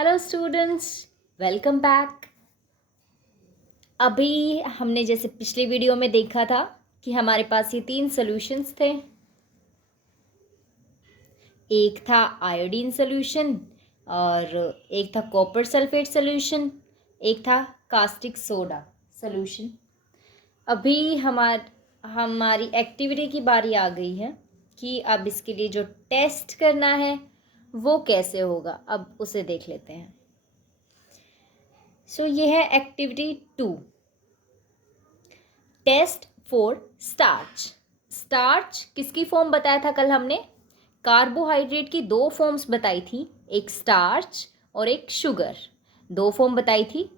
Hello students, welcome back. अभी हमने जैसे पिछली वीडियो में देखा था कि हमारे पास ये 3 सॉल्यूशंस थे। एक था आयोडीन सॉल्यूशन और एक था कॉपर सल्फेट सॉल्यूशन, एक था कास्टिक सोडा सॉल्यूशन। अभी हमारी एक्टिविटी की बारी आ गई है कि अब इसके लिए जो टेस्ट करना है वो कैसे होगा, अब उसे देख लेते हैं। सो ये है activity 2, test for starch. Starch किसकी फॉर्म बताया था कल हमने? कार्बोहाइड्रेट की 2 फॉर्म्स बताई थी, एक स्टार्च और एक शुगर। 2 फॉर्म बताई थी।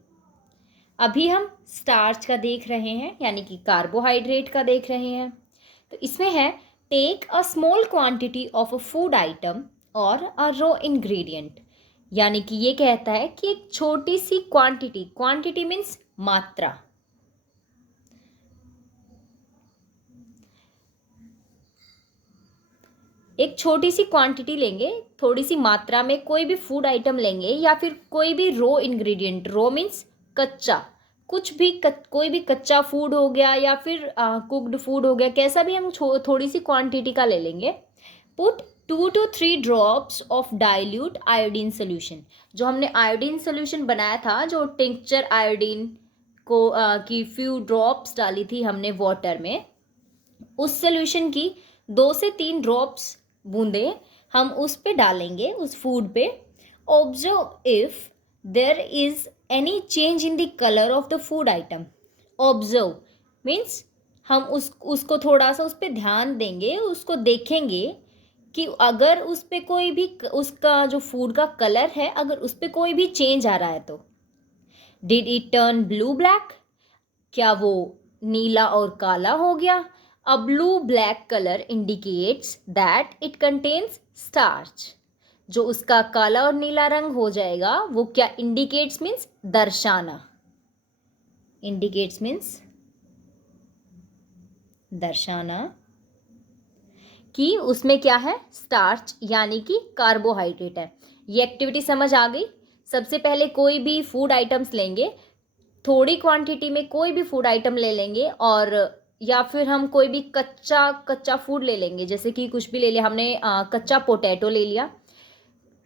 अभी हम स्टार्च का देख रहे हैं, यानी कि कार्बोहाइड्रेट का देख रहे हैं। तो इसमें है take a small quantity of a food item और अ रॉ इंग्रेडिएंट, यानी कि ये कहता है कि एक छोटी सी क्वांटिटी, क्वांटिटी मीन्स मात्रा, एक छोटी सी क्वांटिटी लेंगे, थोड़ी सी मात्रा में कोई भी फूड आइटम लेंगे या फिर कोई भी रॉ इंग्रेडिएंट। रॉ मीन्स कच्चा, कुछ भी कोई भी कच्चा फूड हो गया या फिर कुक्ड फूड हो गया, कैसा भी हम थोड़ी सी क्वांटिटी का ले लेंगे। Put 2 to 3 drops of dilute iodine solution. जो हमने आयोडीन सोल्यूशन बनाया था, जो टिंक्चर आयोडीन को की फ्यू ड्रॉप्स डाली थी हमने वाटर में, उस सोल्यूशन की 2 से 3 ड्रॉप्स बूंदे हम उस पे डालेंगे, उस फूड पे। Observe if there is any change in the colour of the food item. Observe means हम उसको थोड़ा सा उस पर ध्यान देंगे, उसको देखेंगे कि अगर उस पर कोई भी उसका जो फूड का कलर है, अगर उस पर कोई भी चेंज आ रहा है तो did it turn blue black, क्या वो नीला और काला हो गया? A blue black color indicates that it contains starch. जो उसका काला और नीला रंग हो जाएगा वो क्या indicates means दर्शाना, indicates means दर्शाना कि उसमें क्या है, स्टार्च यानी कि कार्बोहाइड्रेट है। ये एक्टिविटी समझ आ गई। सबसे पहले कोई भी फूड आइटम्स लेंगे, थोड़ी क्वांटिटी में कोई भी फूड आइटम ले लेंगे, और या फिर हम कोई भी कच्चा फूड ले लेंगे, जैसे कि कुछ भी ले लिया हमने, कच्चा पोटैटो ले लिया।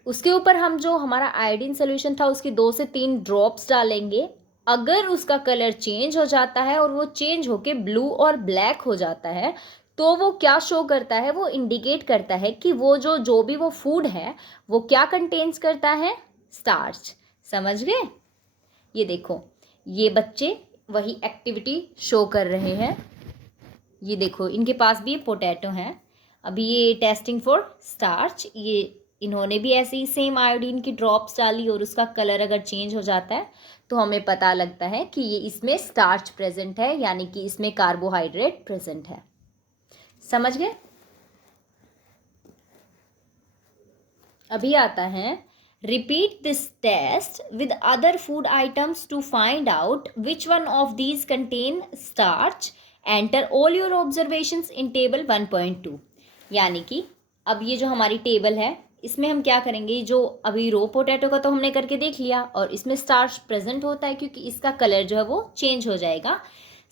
उसके ऊपर हम जो हमारा आयोडीन सोल्यूशन था उसकी 2 से 3 ड्रॉप्स डालेंगे। अगर उसका कलर चेंज हो जाता है और वो चेंज होके ब्लू और ब्लैक हो जाता है, तो वो क्या शो करता है, वो इंडिकेट करता है कि वो जो भी वो फूड है वो क्या कंटेन्स करता है, स्टार्च। समझ गए? ये देखो, ये बच्चे वही एक्टिविटी शो कर रहे हैं। ये देखो, इनके पास भी पोटैटो हैं। अभी ये टेस्टिंग फॉर स्टार्च, ये इन्होंने भी ऐसे ही सेम आयोडीन की ड्रॉप्स डाली और उसका कलर अगर चेंज हो जाता है तो हमें पता लगता है कि ये इसमें स्टार्च प्रेजेंट है, यानी कि इसमें कार्बोहाइड्रेट प्रेजेंट है। समझ गए? अभी आता है repeat this test with other food items to find out which one of these contain starch. Enter all your observations in table 1.2। यानी कि अब ये जो हमारी टेबल है इसमें हम क्या करेंगे, जो अभी रो पोटैटो का तो हमने करके देख लिया और इसमें स्टार्च प्रेजेंट होता है क्योंकि इसका कलर जो है वो चेंज हो जाएगा।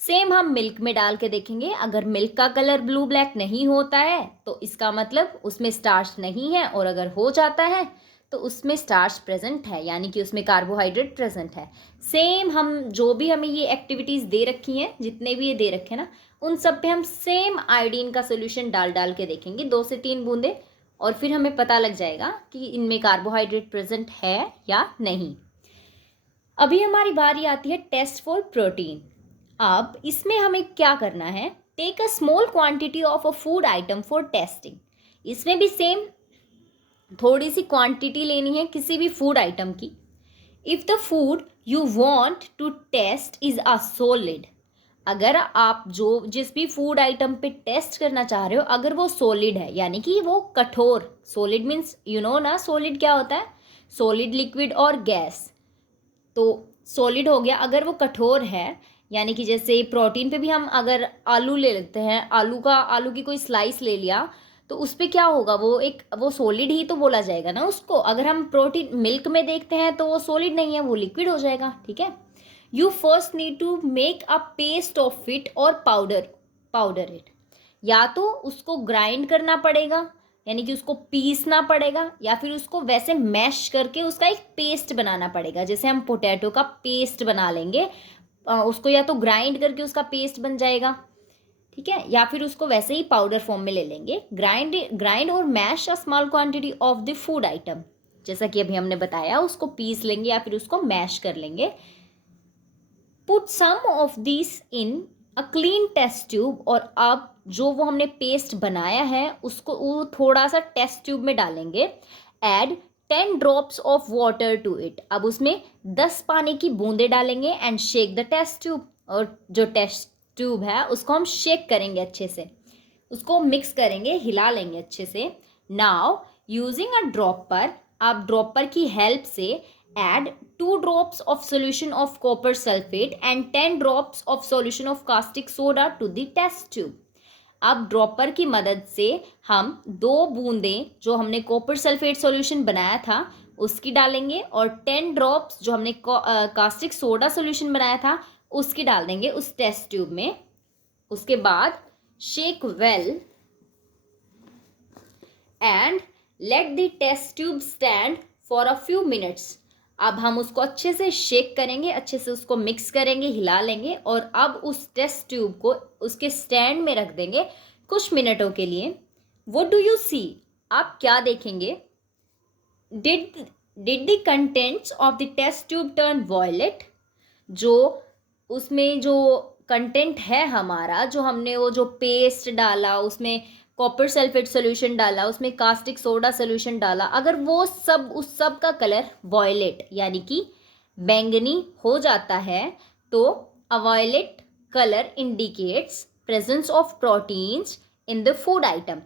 सेम हम मिल्क में डाल के देखेंगे, अगर मिल्क का कलर ब्लू ब्लैक नहीं होता है तो इसका मतलब उसमें स्टार्च नहीं है, और अगर हो जाता है तो उसमें स्टार्च प्रेजेंट है, यानी कि उसमें कार्बोहाइड्रेट प्रेजेंट है। सेम हम जो भी हमें ये एक्टिविटीज़ दे रखी हैं, जितने भी ये दे रखे हैं ना, उन सब पे हम सेम आयोडीन का सोल्यूशन डाल डाल के देखेंगे, 2 से 3 बूंदे, और फिर हमें पता लग जाएगा कि इनमें कार्बोहाइड्रेट प्रेजेंट है या नहीं। अभी हमारी बारी आती है टेस्ट फॉर प्रोटीन। अब इसमें हमें क्या करना है, take a small quantity of a food item for testing. इसमें भी सेम थोड़ी सी क्वांटिटी लेनी है किसी भी फूड आइटम की। If the food you want to test is a solid, अगर आप जो जिस भी फूड आइटम पे टेस्ट करना चाह रहे हो अगर वो सॉलिड है, यानी कि वो कठोर, सॉलिड मीन्स यू नो ना सॉलिड क्या होता है, सॉलिड, लिक्विड और गैस। तो सॉलिड हो गया, अगर वो कठोर है, यानी कि जैसे प्रोटीन पे भी हम अगर आलू ले लेते हैं, आलू की कोई स्लाइस ले लिया, तो उस पे क्या होगा, वो सॉलिड ही तो बोला जाएगा ना उसको। अगर हम प्रोटीन मिल्क में देखते हैं तो वो सॉलिड नहीं है, वो लिक्विड हो जाएगा। ठीक है, you first need to make a paste of it और पाउडर इट। या तो उसको ग्राइंड करना पड़ेगा, यानी कि उसको पीसना पड़ेगा, या फिर उसको वैसे मैश करके उसका एक पेस्ट बनाना पड़ेगा। जैसे हम पोटैटो का पेस्ट बना लेंगे, उसको या तो ग्राइंड करके उसका पेस्ट बन जाएगा, ठीक है, या फिर उसको वैसे ही पाउडर फॉर्म में ले लेंगे। ग्राइंड और mash a small quantity of the food item, जैसा कि अभी हमने बताया, उसको पीस लेंगे या फिर उसको मैश कर लेंगे। Put some of this in a clean test tube, और अब जो वो हमने पेस्ट बनाया है उसको वो थोड़ा सा टेस्ट ट्यूब में डालेंगे। Add 10 drops of water to it, अब उसमें 10 पानी की बूंदें डालेंगे। And shake the test tube, और जो टेस्ट ट्यूब है उसको हम शेक करेंगे अच्छे से, उसको मिक्स करेंगे, हिला लेंगे अच्छे से। नाउ यूजिंग अ ड्रॉपर, आप ड्रॉपर की हेल्प से add 2 drops of solution of copper sulfate and 10 drops of solution of caustic soda to the test tube। अब ड्रॉपर की मदद से हम 2 बूंदें जो हमने कॉपर सल्फेट सॉल्यूशन बनाया था उसकी डालेंगे, और 10 ड्रॉप्स जो हमने कास्टिक सोडा सॉल्यूशन बनाया था उसकी डाल देंगे उस टेस्ट ट्यूब में। उसके बाद shake well and let the test tube stand for a few minutes. अब हम उसको अच्छे से शेक करेंगे, अच्छे से उसको मिक्स करेंगे, हिला लेंगे, और अब उस टेस्ट ट्यूब को उसके स्टैंड में रख देंगे कुछ मिनटों के लिए। व्हाट डू यू सी, आप क्या देखेंगे? Did the contents of the test tube turn violet, जो उसमें जो कंटेंट है हमारा, जो हमने वो जो पेस्ट डाला, उसमें कॉपर सल्फेट सोल्यूशन डाला, उसमें कास्टिक सोडा सोल्यूशन डाला, अगर वो सब उस सब का कलर वॉयलेट यानी कि बैंगनी हो जाता है तो a violet colour indicates presence of proteins in the food item.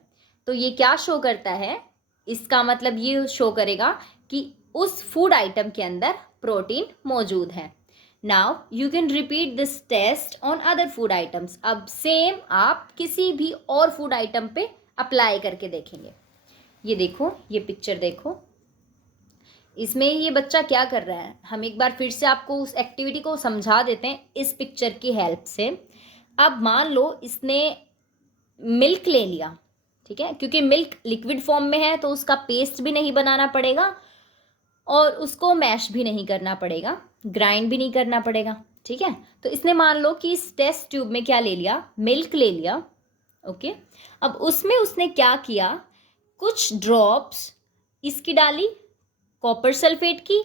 तो ये क्या शो करता है? इसका मतलब ये शो करेगा कि उस फूड आइटम के अंदर प्रोटीन मौजूद है। Now you can repeat this test on other food items. अब सेम आप किसी भी और फूड आइटम पे अप्लाई करके देखेंगे। ये देखो, ये पिक्चर देखो, इसमें ये बच्चा क्या कर रहा है, हम एक बार फिर से आपको उस एक्टिविटी को समझा देते हैं इस पिक्चर की हेल्प से। अब मान लो इसने मिल्क ले लिया, ठीक है, क्योंकि मिल्क लिक्विड फॉर्म में है तो उसका पेस्ट भी नहीं बनाना पड़ेगा और उसको मैश भी नहीं करना पड़ेगा, ग्राइंड भी नहीं करना पड़ेगा, ठीक है। तो इसने मान लो कि इस टेस्ट ट्यूब में क्या ले लिया, मिल्क ले लिया, ओके। अब उसमें उसने क्या किया, कुछ ड्रॉप्स इसकी डाली कॉपर सल्फेट की,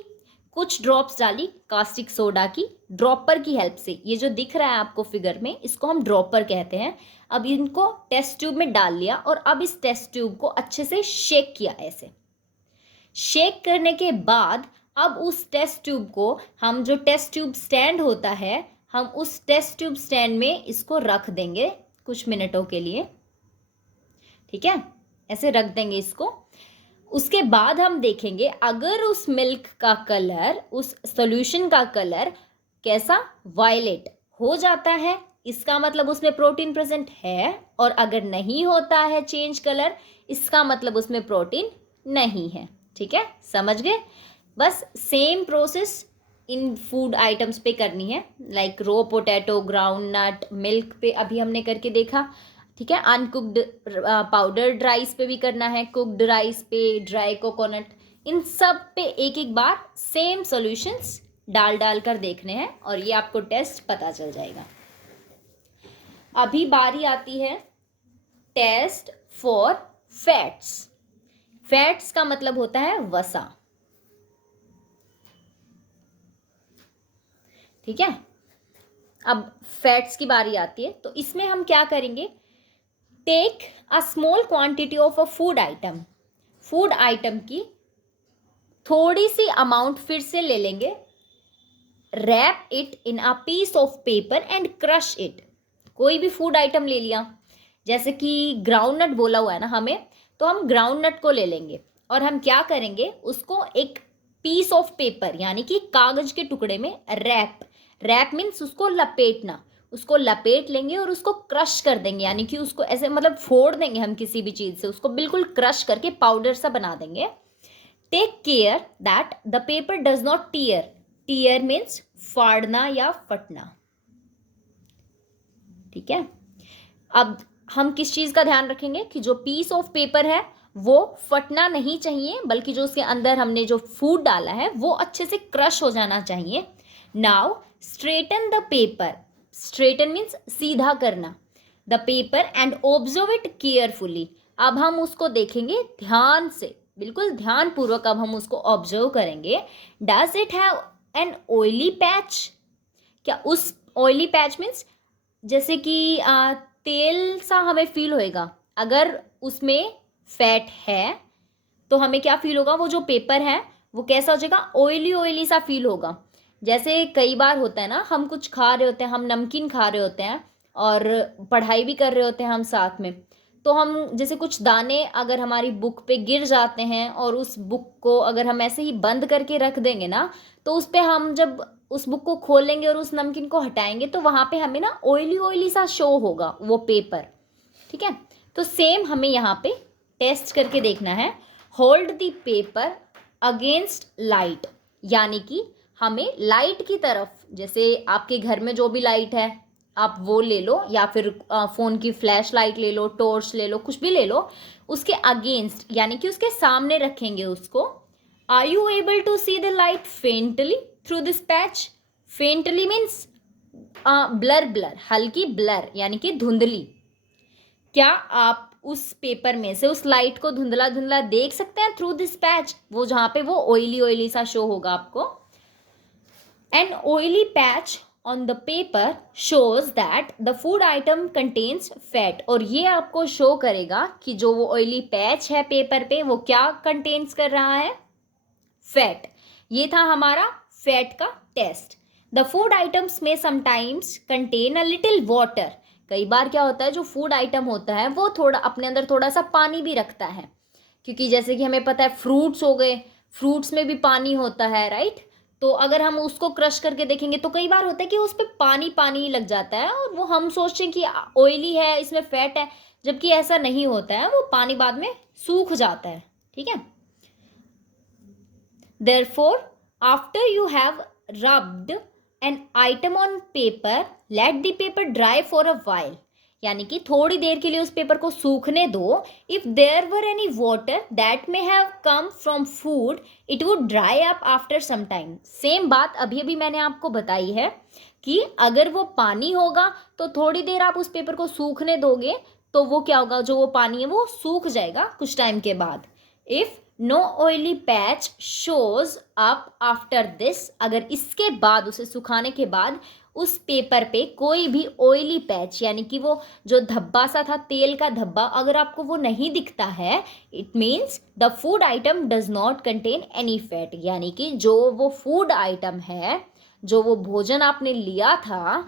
कुछ ड्रॉप्स डाली कास्टिक सोडा की, ड्रॉपर की हेल्प से। ये जो दिख रहा है आपको फिगर में, इसको हम ड्रॉपर कहते हैं। अब इनको टेस्ट ट्यूब में डाल लिया और अब इस टेस्ट ट्यूब को अच्छे से शेक किया। ऐसे शेक करने के बाद अब उस टेस्ट ट्यूब को हम, जो टेस्ट ट्यूब स्टैंड होता है, हम उस टेस्ट ट्यूब स्टैंड में इसको रख देंगे कुछ मिनटों के लिए, ठीक है, ऐसे रख देंगे इसको। उसके बाद हम देखेंगे अगर उस मिल्क का कलर, उस सॉल्यूशन का कलर कैसा, वायलेट हो जाता है, इसका मतलब उसमें प्रोटीन प्रेजेंट है, और अगर नहीं होता है चेंज कलर, इसका मतलब उसमें प्रोटीन नहीं है। ठीक है, समझ गए? बस same process in food items पे करनी है, लाइक रो पोटैटो, ग्राउंड नट, मिल्क पे अभी हमने करके देखा, ठीक है। अनकुक्ड पाउडर्ड राइस पे भी करना है, कुक्ड राइस पे, ड्राई कोकोनट, इन सब पे एक एक बार सेम सॉल्यूशंस डाल डाल कर देखने हैं और ये आपको टेस्ट पता चल जाएगा। अभी बारी आती है टेस्ट फॉर फैट्स। फैट्स का मतलब होता है वसा, ठीक है। अब फैट्स की बारी आती है, तो इसमें हम क्या करेंगे, take a small quantity of a food item, food item की थोड़ी सी अमाउंट फिर से ले लेंगे, wrap it in a piece of paper and crush it. कोई भी फूड आइटम ले लिया, जैसे कि ग्राउंडनट बोला हुआ है ना हमें, तो हम ग्राउंडनट को ले लेंगे और हम क्या करेंगे, उसको एक पीस ऑफ पेपर यानी कि कागज के टुकड़े में रैप मीन्स उसको लपेटना, उसको लपेट लेंगे और उसको क्रश कर देंगे, यानी कि उसको ऐसे मतलब फोड़ देंगे हम किसी भी चीज़ से, उसको बिल्कुल क्रश करके पाउडर सा बना देंगे। Take care that the paper does not tear. Tear means फाड़ना या फटना, ठीक है। अब हम किस चीज़ का ध्यान रखेंगे कि जो पीस ऑफ पेपर है वो फटना नहीं चाहिए, बल्कि जो उसके अंदर हमने जो फूड डाला है वो अच्छे से क्रश हो जाना चाहिए। Now straighten the paper. Straighten means सीधा करना, the paper and observe it carefully. अब हम उसको देखेंगे ध्यान से, बिल्कुल ध्यान पूर्वक अब हम उसको ऑब्जर्व करेंगे। Does it have an oily patch? क्या उस ऑयली पैच मीन्स जैसे कि तेल सा हमें फील होएगा। अगर उसमें फैट है तो हमें क्या फील होगा, वो जो पेपर है वो कैसा हो जाएगा, ऑयली ऑयली सा फील होगा। जैसे कई बार होता है ना, हम कुछ खा रहे होते हैं, हम नमकीन खा रहे होते हैं और पढ़ाई भी कर रहे होते हैं हम साथ में, तो हम जैसे कुछ दाने अगर हमारी बुक पे गिर जाते हैं और उस बुक को अगर हम ऐसे ही बंद करके रख देंगे ना, तो उस पे हम जब उस बुक को खोलेंगे और उस नमकीन को हटाएंगे तो वहाँ पे हमें ना ऑयली ऑयली सा शो होगा वो पेपर, ठीक है। तो सेम हमें यहाँ पे टेस्ट करके देखना है। Hold the paper against light, यानी कि हमें लाइट की तरफ, जैसे आपके घर में जो भी लाइट है आप वो ले लो, या फिर फ़ोन की फ्लैश लाइट ले लो, टॉर्च ले लो, कुछ भी ले लो, उसके अगेंस्ट यानी कि उसके सामने रखेंगे उसको। Are you able to see the light faintly through this patch? Faintly means blur, blur हल्की ब्लर यानी कि धुंधली। क्या आप उस पेपर में से उस लाइट को धुंधला धुंधला देख सकते हैं थ्रू दिस पैच? वो जहाँ पे वो ऑयली ऑयली सा शो होगा आपको। An oily patch on the paper shows that the food item contains fat. और ये आपको शो करेगा कि जो वो ऑयली पैच है पेपर पे वो क्या कंटेन्स कर रहा है, फैट। ये था हमारा फैट का टेस्ट। द फूड आइटम्स में sometimes contain a little water. कई बार क्या होता है, जो फूड आइटम होता है वो थोड़ा अपने अंदर थोड़ा सा पानी भी रखता है, क्योंकि जैसे कि हमें पता है फ्रूट्स हो गए, फ्रूट्स में भी पानी होता है, राइट। तो अगर हम उसको क्रश करके देखेंगे तो कई बार होता है कि उस पर पानी पानी लग जाता है और वो हम सोचते हैं कि ऑयली है, इसमें फैट है, जबकि ऐसा नहीं होता है, वो पानी बाद में सूख जाता है, ठीक है। Therefore, after you have rubbed an item on paper, let the paper dry for a while. यानी कि थोड़ी देर के लिए उस पेपर को सूखने दो। If there were any water that may have come from food, it would dry up after some time. Same बात अभी अभी मैंने आपको बताई है कि अगर वो पानी होगा तो थोड़ी देर आप उस पेपर को सूखने दोगे तो वो क्या होगा, जो वो पानी है वो सूख जाएगा कुछ टाइम के बाद। If no oily patch shows up after this, अगर इसके बाद उसे सुखाने के बाद उस पेपर पे कोई भी ऑयली पैच यानी कि वो जो धब्बा सा था, तेल का धब्बा, अगर आपको वो नहीं दिखता है, it means the food item does not contain any fat. यानी कि जो वो फूड आइटम है, जो वो भोजन आपने लिया था,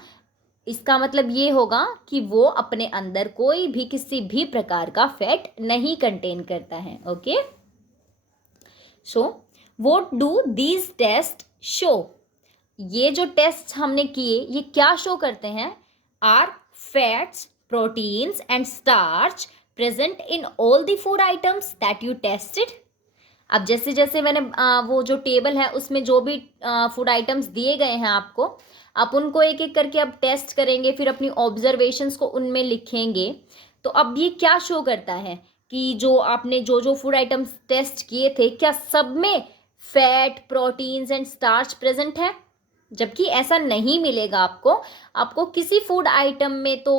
इसका मतलब ये होगा कि वो अपने अंदर कोई भी किसी भी प्रकार का फैट नहीं कंटेन करता है। Okay, so what do these test show? ये जो टेस्ट हमने किए ये क्या शो करते हैं? Are fats, proteins and starch present in all the food items that you tested? अब जैसे जैसे मैंने वो जो टेबल है उसमें जो भी फूड आइटम्स दिए गए हैं आपको, आप उनको एक एक करके अब टेस्ट करेंगे, फिर अपनी ऑब्जर्वेशंस को उनमें लिखेंगे। तो अब ये क्या शो करता है कि जो आपने जो जो फूड आइटम्स टेस्ट किए थे, क्या सब में fat, proteins and starch present है? जबकि ऐसा नहीं मिलेगा आपको। आपको किसी फूड आइटम में तो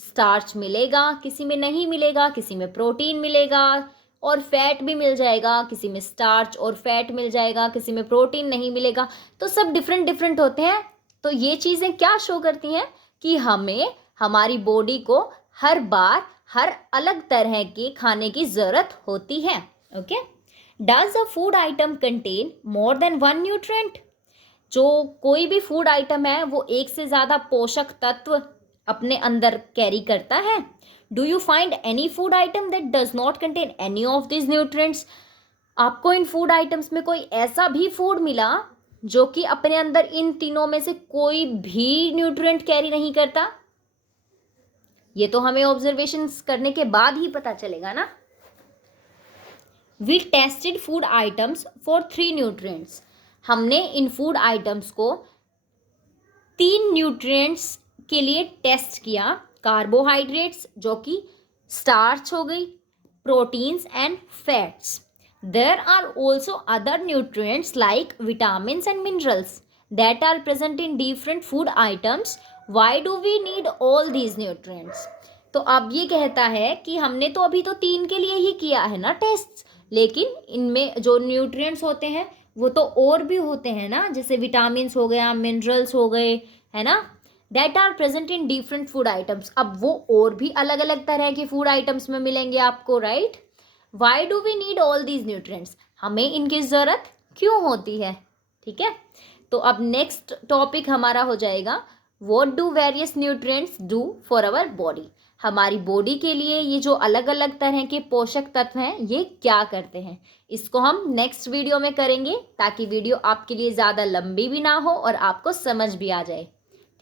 स्टार्च मिलेगा, किसी में नहीं मिलेगा, किसी में प्रोटीन मिलेगा और फैट भी मिल जाएगा, किसी में स्टार्च और फैट मिल जाएगा, किसी में प्रोटीन नहीं मिलेगा। तो सब डिफरेंट डिफरेंट होते हैं। तो ये चीज़ें क्या शो करती हैं कि हमें हमारी बॉडी को हर बार हर अलग तरह के खाने की ज़रूरत होती है। Okay, does a food atom contain more than one nutrient? जो कोई भी फूड आइटम है वो एक से ज़्यादा पोषक तत्व अपने अंदर कैरी करता है। Do you find any food item that does not contain any of this nutrients? आपको इन फूड आइटम्स में कोई ऐसा भी फूड मिला जो कि अपने अंदर इन तीनों में से कोई भी न्यूट्रिएंट कैरी नहीं करता? ये तो हमें ऑब्जर्वेशंस करने के बाद ही पता चलेगा ना। We tested food items for 3 nutrients. हमने इन फूड आइटम्स को 3 न्यूट्रिएंट्स के लिए टेस्ट किया। कार्बोहाइड्रेट्स जो कि स्टार्च हो गई, proteins and fats. There are also other nutrients like vitamins and minerals that are present in different food items. Why do we need all these nutrients? तो अब ये कहता है कि हमने तो अभी तो 3 के लिए ही किया है ना टेस्ट, लेकिन इनमें जो न्यूट्रिएंट्स होते हैं वो तो और भी होते हैं ना, जैसे विटामिन्स हो गया, मिनरल्स हो गए, है ना, that are present in different food items. अब वो और भी अलग अलग तरह के फूड आइटम्स में मिलेंगे आपको, right? Why do we need all these nutrients? हमें इनकी ज़रूरत क्यों होती है? ठीक है, तो अब नेक्स्ट टॉपिक हमारा हो जाएगा what do various nutrients do for our body. हमारी बॉडी के लिए ये जो अलग अलग तरह के पोषक तत्व हैं ये क्या करते हैं, इसको हम नेक्स्ट वीडियो में करेंगे ताकि वीडियो आपके लिए ज़्यादा लंबी भी ना हो और आपको समझ भी आ जाए.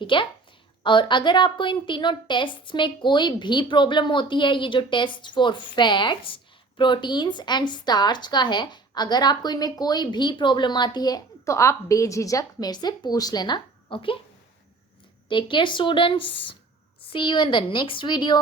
ठीक है, और अगर आपको इन तीनों टेस्ट्स में कोई भी प्रॉब्लम होती है, ये जो test for fats, proteins and starch का है, अगर आपको इनमें कोई भी प्रॉब्लम आती है तो आप बेझिझक मेरे से पूछ लेना. Okay, take care students, see you in the next video.